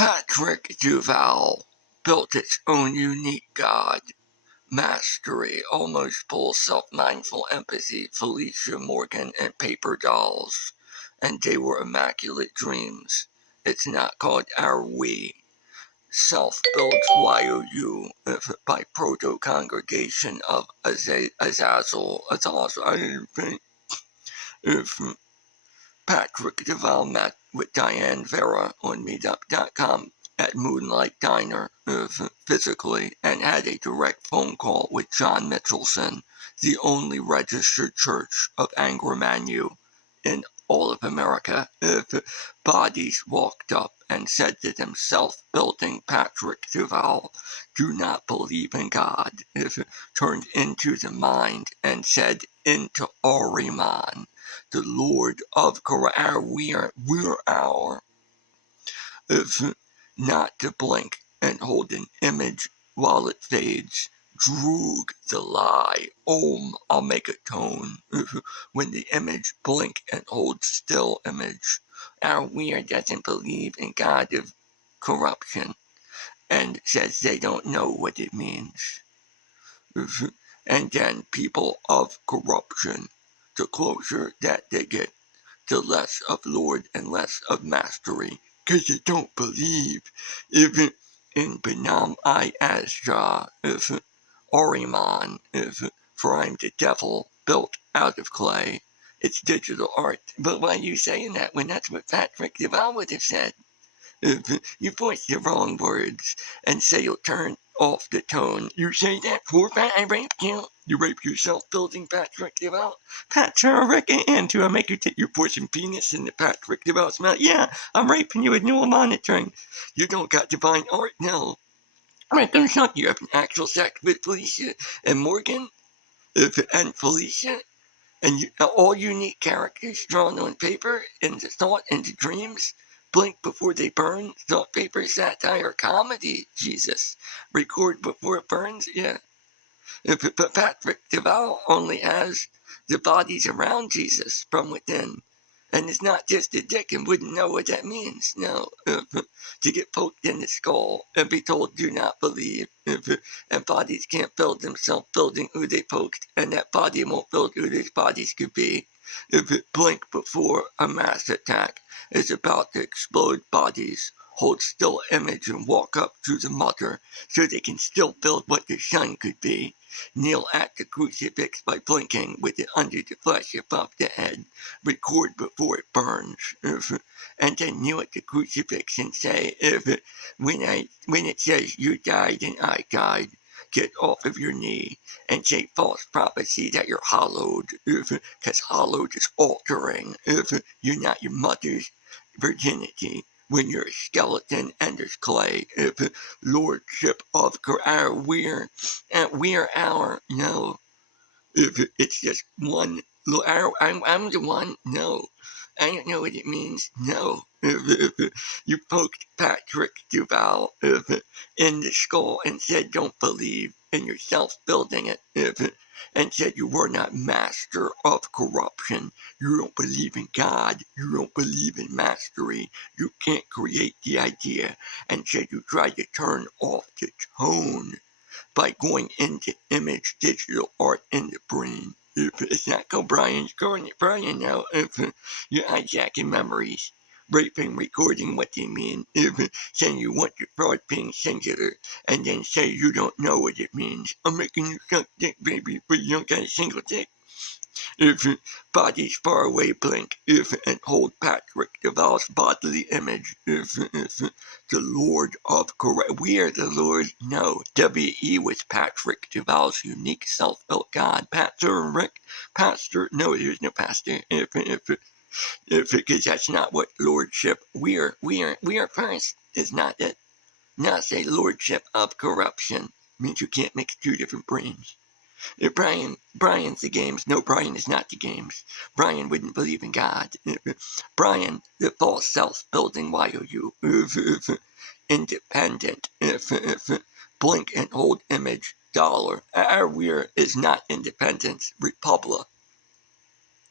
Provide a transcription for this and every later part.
Patrick Duval built its own unique God. Mastery, almost full self-mindful empathy, Felicia Morgan, and paper dolls. And they were immaculate dreams. It's not called our we. Self-built YOU by Proto-Congregation of Azazel. I didn't think if Patrick Duval met with Diane Vera on Meetup.com at Moonlight Diner physically and had a direct phone call with John Mitchelson, the only registered church of Angramanu in all of America. Bodies walked up and said to them, self-building Patrick Duval, do not believe in God. Turned into the mind and said into Ahriman, the Lord of Korah, we're our, if not to blink and hold an image while it fades. Droog the lie. I'll make a tone. When the image blink and hold still image. Our weir doesn't believe in God of corruption and says they don't know what it means. And then people of corruption, the closer that they get to less of Lord and less of mastery, because they don't believe even in Benam I Asja, if Ahriman, for I'm the devil built out of clay. It's digital art. But why are you saying that when that's what Patrick Duval would have said? You voice the wrong words and say you'll turn off the tone. You say that for I raped you. You raped yourself building Patrick Duval. Patrick and to make you take your portion penis in the Patrick Duval's mouth. Yeah, I'm raping you with neural monitoring. You don't got divine art, no. Right, gonna shock you have an actual sex with Felicia and Morgan and Felicia and all unique characters drawn on paper into thought, into dreams. Blink before they burn, thought paper, satire, comedy, Jesus. Record before it burns, yeah. But Patrick Duval only has the bodies around Jesus from within. And it's not just a dick and wouldn't know what that means. No. To get poked in the skull and be told do not believe. And bodies can't build themselves building who they poked. And that body won't build who these bodies could be. If it blink before a mass attack is about to explode bodies, hold still image and walk up to the mother so they can still build what the sun could be. Kneel at the crucifix by blinking with it under the flesh above the head. Record before it burns. And then kneel at the crucifix and say, when it says you died and I died, get off of your knee and say false prophecy that you're hollowed, because hollowed is altering. You're not your mother's virginity when you're a skeleton and there's clay. Lordship of our we're our, no. It's just one, I'm the one, no. I don't know what it means, no. You poked Patrick Duval in the skull and said don't believe in yourself building it, and said you were not master of corruption. You don't believe in God. You don't believe in mastery. You can't create the idea, and said you tried to turn off the tone by going into image digital art in the brain. It's not called Brian's going to Brian now. You're hijacking memories, raping, recording what they mean, saying you want your fraud being singular, and then say you don't know what it means. I'm making you suck dick, baby, but you don't got a single dick. Bodies far away blink, and hold Patrick Duval's bodily image, the Lord of Correct. We are the Lord, no. W.E. was Patrick Duval's unique self-built God. Pastor, no, there's no pastor, because that's not what lordship, we are first, is not it. Not say lordship of corruption, means you can't mix two different brains. Brian's the games. No, Brian is not the games. Brian wouldn't believe in God. Brian, the false self-building YOU. Independent. Blink and hold image. Dollar. Our we're is not independence. Republic.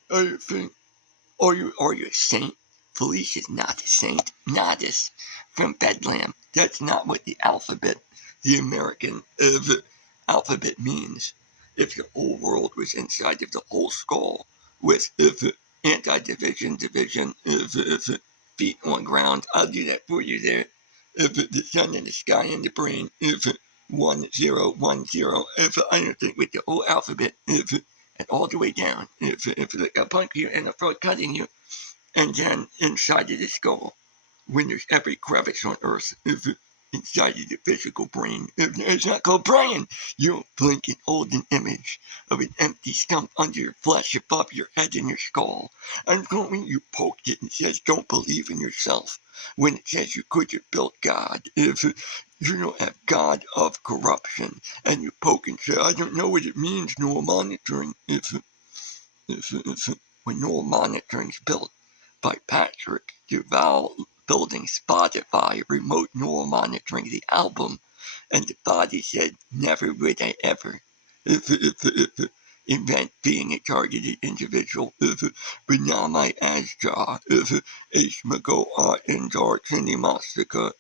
Are you a saint? Felicia's not a saint, not as from Bedlam. That's not what the alphabet, the American alphabet means. If the whole world was inside of the whole skull, with anti-division, division, feet on ground, I'll do that for you there. If the sun and the sky and the brain, if 1010, if I don't think with the whole alphabet, if and all the way down, if like a punk you and a front cutting you, and then inside of the skull, when there's every crevice on earth, if inside of the physical brain, if it's not called Brian, you'll blink and hold an image of an empty stump under your flesh above your head and your skull. And when you poked it and says, don't believe in yourself, when it says you could have built God, if you don't have God of corruption, and you poke and say, I don't know what it means, neural monitoring, if when neural monitoring is built by Patrick Duval building Spotify remote neural monitoring the album, and the body said, never would I ever invent being a targeted individual. Binamai Asja, Ishmago Indar Tinimastika,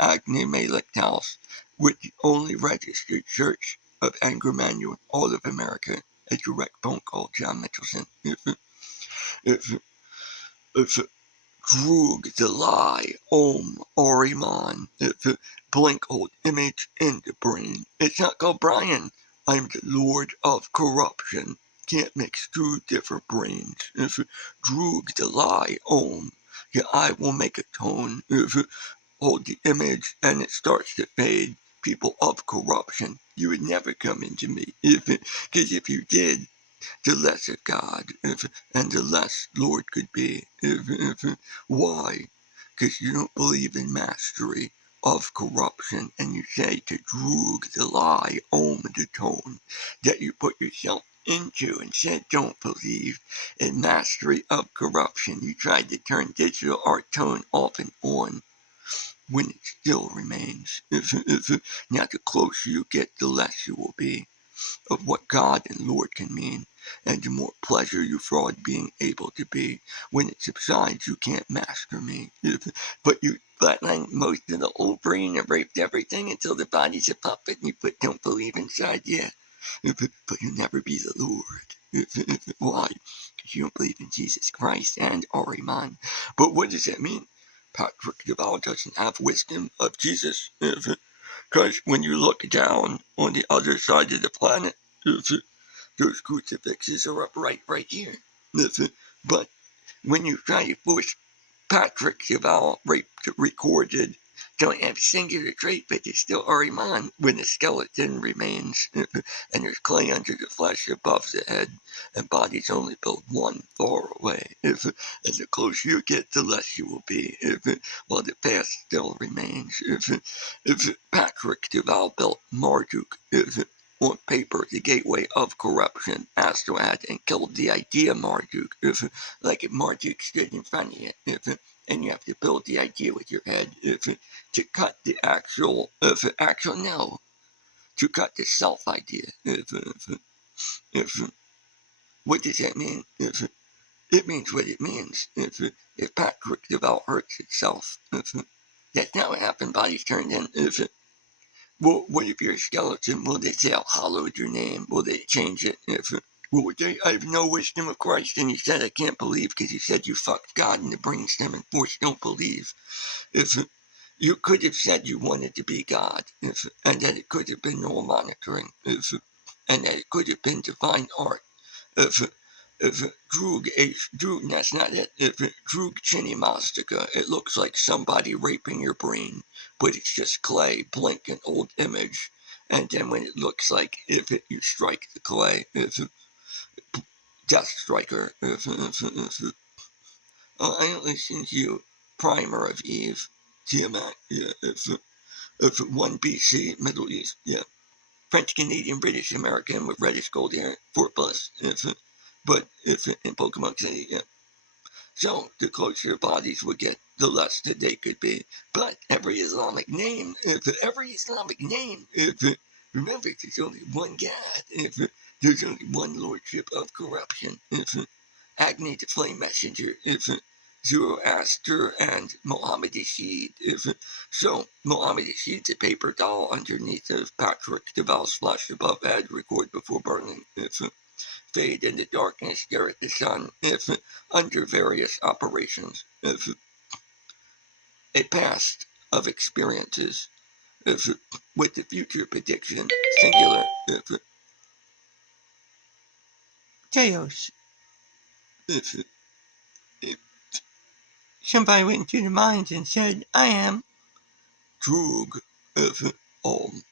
Agni Melektaus, with the only registered church of Anger Manuel in all of America, a direct phone call, John Mitchelson. If Droog, the lie, Om, Oriman, if blink old image in the brain. It's not called Brian. I'm the Lord of Corruption. Can't mix two different brains. If Droog, the lie, Om, yeah, I will make a tone. If hold the image and it starts to fade, people of corruption, you would never come into me. Because if you did, the less of God, and the less Lord could be. Why? Because you don't believe in mastery of corruption, and you say to Droog the lie, Om the tone, that you put yourself into and said don't believe in mastery of corruption. You tried to turn digital art tone off and on when it still remains. Now the closer you get, the less you will be of what God and Lord can mean, and the more pleasure you fraud being able to be. When it subsides, you can't master me. But you flatline most of the whole brain and raped everything until the body's a puppet and you put don't believe inside, yeah. But you'll never be the Lord. Why? Because you don't believe in Jesus Christ and Ariman. But what does that mean? Patrick Duval doesn't have wisdom of Jesus. Because when you look down on the other side of the planet, those crucifixes are up right here. But when you try to force Patrick Duval recorded don't have singular trait, but they still are Iman when the skeleton remains, and there's clay under the flesh above the head, and bodies only built one far away. And the closer you get, the less you will be, while the past still remains. If Patrick Duval built Marduk, on paper, the gateway of corruption, Astrad, and killed the idea Marduk, like if Marduk stood in front of you, and you have to build the idea with your head, to cut the actual no, to cut the self idea. What does that mean? It means what it means. If Patrick Duval hurts itself, that's not what happened. Bodies turned in. Well, what if you're a skeleton? Will they say, I'll hallowed your name? Will they change it? I have no wisdom of Christ, and he said, I can't believe because he said you fucked God in the brainstem and forced don't believe. If you could have said you wanted to be God, and that it could have been neural monitoring, and that it could have been divine art, if Droog, that's not it. If Droog Chinimastica, it looks like somebody raping your brain, but it's just clay, blink an old image, and then when it looks like you strike the clay, Death Striker, I don't listen to you, Primer of Eve, Tiamat, yeah, if 1 BC, Middle East, yeah. French, Canadian, British, American with reddish gold hair, 4 plus, but if in Pokemon City, yeah. So the closer your bodies would get, the less that they could be. But every Islamic name, remember, there's only one God, there's only one lordship of corruption, Agni the flame messenger, Zoroaster and Mohammed Rashid. So, Mohammed Rashid's a paper doll underneath of Patrick Deval's flesh above head, record before burning. Fade into darkness, stare at the sun. Under various operations. A past of experiences. With the future prediction, singular. Chaos. If somebody went into the mines and said, I am Drug. Om.